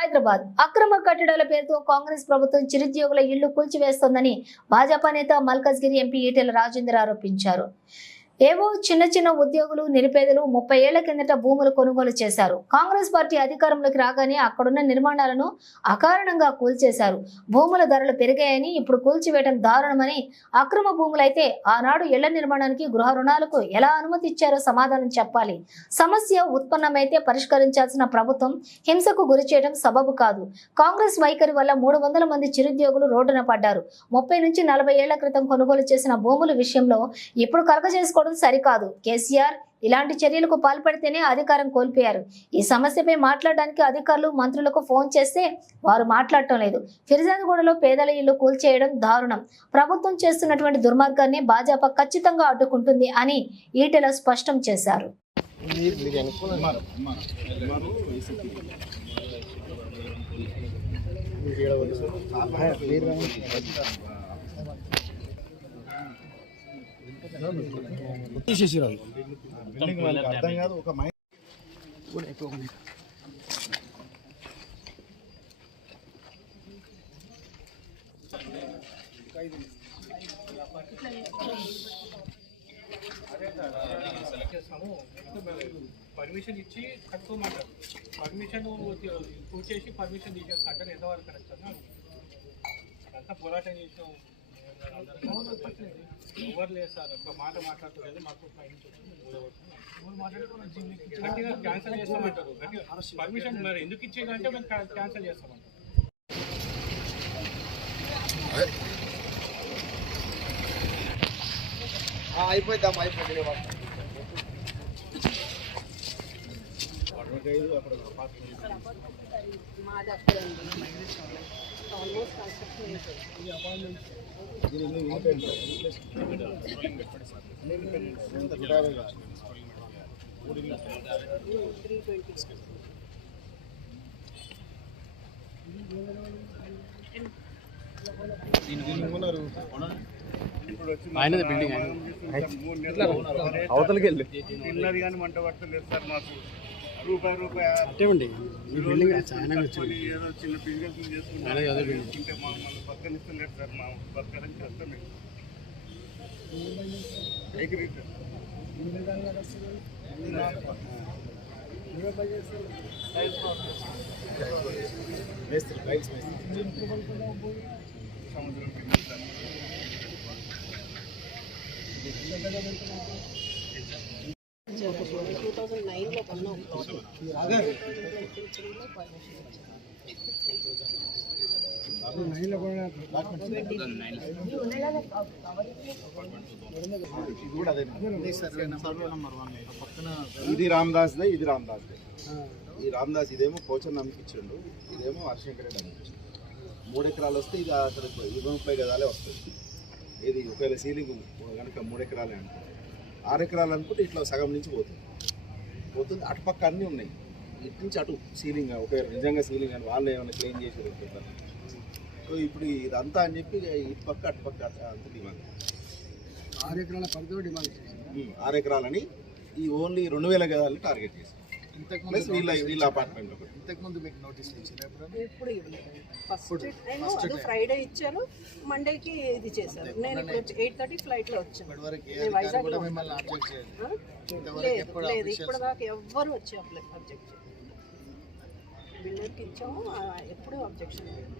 హైదరాబాద్. అక్రమ కట్టడాల పేరుతో కాంగ్రెస్ ప్రభుత్వం చిరుద్యోగుల ఇళ్ళు కూల్చివేస్తోందని భాజపా నేత మల్కజ్గిరి ఎంపీ ఈటెల రాజేందర్ ఆరోపించారు. ఏవో చిన్న చిన్న ఉద్యోగులు నిరుపేదలు ముప్పై ఏళ్ళ కిందట భూములు కొనుగోలు చేశారు. కాంగ్రెస్ పార్టీ అధికారంలోకి రాగానే అక్కడున్న నిర్మాణాలను అకారణంగా కూల్చేశారు. భూముల ధరలు పెరిగాయని ఇప్పుడు కూల్చివేయడం దారుణమని అక్రమ భూములైతే ఆనాడు ఇళ్ళ నిర్మాణానికి గృహ రుణాలకు ఎలా అనుమతి ఇచ్చారో సమాధానం చెప్పాలి. సమస్య ఉత్పన్నమైతే పరిష్కరించాల్సిన ప్రభుత్వం హింసకు గురి చేయడం సబబు కాదు. కాంగ్రెస్ వైఖరి వల్ల మూడు వందల మంది చిరుద్యోగులు రోడ్డున పడ్డారు. ముప్పై నుంచి నలభై ఏళ్ళ క్రితం కొనుగోలు చేసిన భూముల విషయంలో ఇప్పుడు కలగజేసుకోవడం సరికాదు. కేసీఆర్ ఇలాంటి చర్యలకు పాల్పడితేనే అధికారం కోల్పోయారు. ఈ సమస్యపై మాట్లాడడానికి అధికారులు మంత్రులకు ఫోన్ చేస్తే వారు మాట్లాడటం లేదు. ఫిర్జాదగూడలో పేదల ఇల్లు కూల్చేయడం దారుణం. ప్రభుత్వం చేస్తున్నటువంటి దుర్మార్గాన్ని భాజపా ఖచ్చితంగా అడ్డుకుంటుంది అని ఈటెల స్పష్టం చేశారు. వాళ్ళకి అర్థం కాదు ఒక మై పర్మిషన్ ఇచ్చి కట్టుకోమంటారు. పర్మిషన్ పూర్చేసి పర్మిషన్ తీసేస్తా అంటే ఎంతవరకు కరెక్ట్ అంతా పోరాటం చేసాం ఎవరు లేదు సార్ ఒక మాట మాట్లాడుకోలేదు మాకు గట్టిగా క్యాన్సిల్ చేస్తామంటారు గట్టిగా పర్మిషన్ మరి ఎందుకు ఇచ్చేదంటే మేము క్యాన్సిల్ చేస్తామంటారు అయిపోయిద్దాం అయిపోయింది ఆయనది బిల్డింగ్ అవతలకి వెళ్ళి తిన్నది కానీ మంట పట్టలేదు సార్ మాకు. రూపాయి రూపాయి అట్టేమండి ఈ బిల్డింగ్ ఆయన కొని ఏదో చిన్న బిజినెస్ చేసుకుంటాం మా మమ్మల్ని పక్కనిస్తలేదు సార్ మా బతకడం కష్టమే. మేస్త్రి సముద్రం కింద సార్ టూ థౌజండ్ నైన్లో కొన్నాం ఇది ఇది రామదాస్ దే ఇది రామదాస్ దే. ఈ రామదాస్ ఇదేమో పోచన్ నమ్మికిచ్చిండు ఇదేమో హర్షంకర్ రెడ్డి నమ్మికిచ్చిండు మూడు ఎకరాలు వస్తే ఇది అసలు ఇరవై ముప్పై గదాలే వస్తుంది ఇది ఒకవేళ సీలింగ్ కనుక మూడు ఎకరాలే అనుకో ఆరు ఎకరాలు అనుకుంటే ఇట్లా సగం నుంచి పోతుంది. పోతుంది అటుపక్క అన్నీ ఉన్నాయి. ఇటు నుంచి అటు సీలింగ్ ఒకవేళ నిజంగా సీలింగ్ అని వాళ్ళు ఏమైనా క్లెయిమ్ చేసి సో ఇప్పుడు ఇదంతా అని చెప్పి ఇటు పక్క అటు పక్క అంత డిమాండ్ ఆరు ఎకరాల పరిధిలో డిమాండ్ ఆరు ఎకరాలని ఈ ఓన్లీ రెండు వేల గదాలని టార్గెట్ చేసి ప్లస్ వీళ్ళ వీళ్ళ అపార్ట్మెంట్ ఒకటి. ఇంతకుముందు మీకు నోటీసులు ఇచ్చారు ఎప్పుడు ఇవ్వలేదు ఫస్ట్ టైం అది ఫ్రైడే ఇచ్చారు. మండేకి ఇది చేశారు. నేను ఇప్పుడు ఎయిట్ థర్టీ వచ్చాను. మిమ్మల్ని అబ్జెక్ట్ చేయలేదు. ఆ? ఇంతవరకు లేదు ఎప్పుడు లేదు officials- ఇప్పుడు దాకా ఎవ్వరు వచ్చి అబ్జెక్ట్ చేయలేదు. బిల్డర్కి ఇచ్చాము ఎప్పుడూ అబ్జెక్షన్ లేదు.